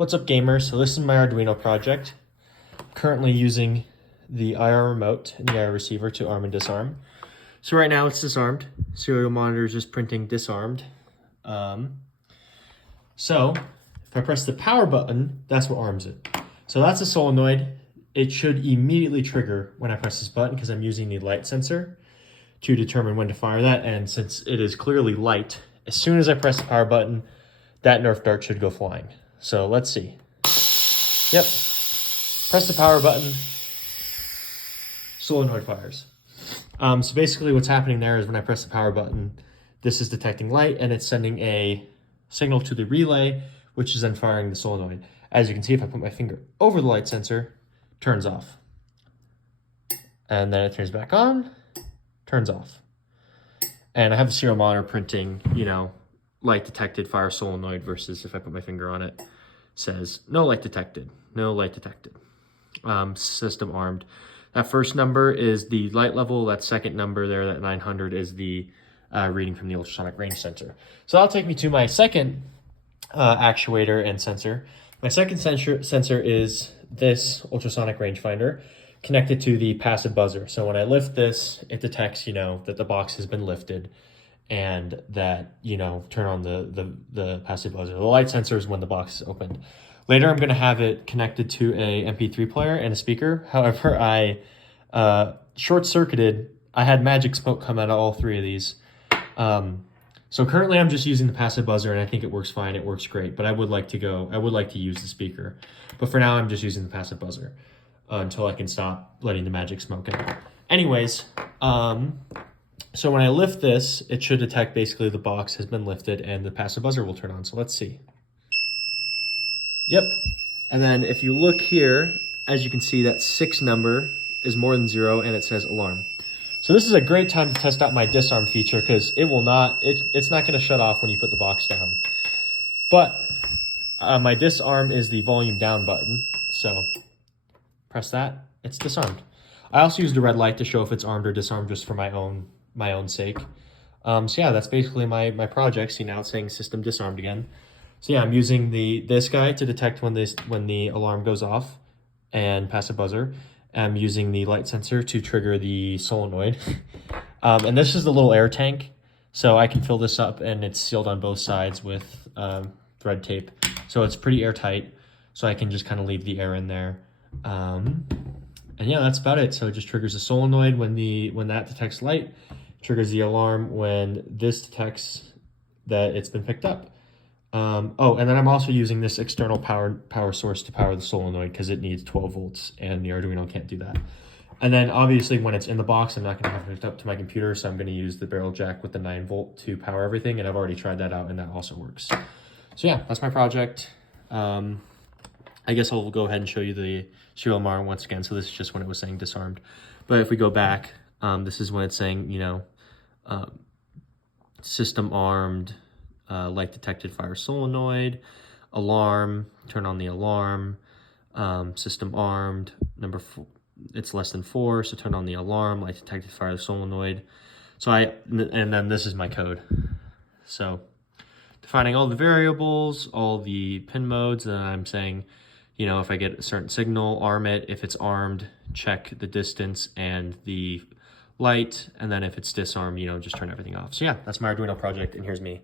What's up, gamers? So this is my Arduino project. I'm currently using the IR remote and the IR receiver to arm and disarm. So right now it's disarmed. Serial monitor is just printing disarmed. So if I press the power button, that's what arms it. So that's a solenoid. It should immediately trigger when I press this button because I'm using the light sensor to determine when to fire that. And since it is clearly light, as soon as I press the power button, that Nerf dart should go flying. So let's see. Yep. Press the power button. Solenoid fires. So basically what's happening there is when I press the power button, this is detecting light and it's sending a signal to the relay, which is then firing the solenoid. As you can see, if I put my finger over the light sensor, it turns off. And then it turns back on, turns off. And I have the serial monitor printing, light detected, fire solenoid, versus if I put my finger on it, says no light detected, no light detected. System armed. That first number is the light level. That second number there, that 900, is the reading from the ultrasonic range sensor. So that'll take me to my second actuator and sensor. My second sensor is this ultrasonic rangefinder connected to the passive buzzer. So when I lift this, it detects, that the box has been lifted and that, turn on the passive buzzer. The light sensor is when the box is opened. Later, I'm gonna have it connected to a MP3 player and a speaker. However, I short-circuited. I had magic smoke come out of all three of these. So currently I'm just using the passive buzzer and I think it works fine. It works great, but I would like to use the speaker. But for now, I'm just using the passive buzzer until I can stop letting the magic smoke in. Anyways, so when I lift this, it should detect basically the box has been lifted and the passive buzzer will turn on. So let's see. Yep. And then if you look here, as you can see, that 6 number is more than 0 and it says alarm. So this is a great time to test out my disarm feature because it's not going to shut off when you put the box down. But my disarm is the volume down button. So press that, it's disarmed. I also used a red light to show if it's armed or disarmed just for my own sake. So yeah, that's basically my project. See, now it's saying system disarmed again. So yeah, I'm using this guy to detect when the alarm goes off and passive buzzer. I'm using the light sensor to trigger the solenoid. And this is the little air tank. So I can fill this up and it's sealed on both sides with thread tape. So it's pretty airtight. So I can just kind of leave the air in there. And yeah, that's about it. So it just triggers the solenoid when that detects light, triggers the alarm when this detects that it's been picked up. Oh, and then I'm also using this external power source to power the solenoid because it needs 12 volts and the Arduino can't do that. And then obviously when it's in the box, I'm not going to have it hooked up to my computer, so I'm going to use the barrel jack with the 9 volt to power everything, and I've already tried that out and that also works. So yeah, that's my project. I guess I'll go ahead and show you the serial monitor once again. So this is just when it was saying disarmed. But if we go back, this is when it's saying, system armed, light detected, fire solenoid, alarm, turn on the alarm, system armed, number 4, it's less than 4, so turn on the alarm, light detected, fire the solenoid. So and then this is my code. So defining all the variables, all the pin modes, and I'm saying, if I get a certain signal, arm it. If it's armed, check the distance and the light. And then if it's disarmed, just turn everything off. So yeah, that's my Arduino project, and here's me.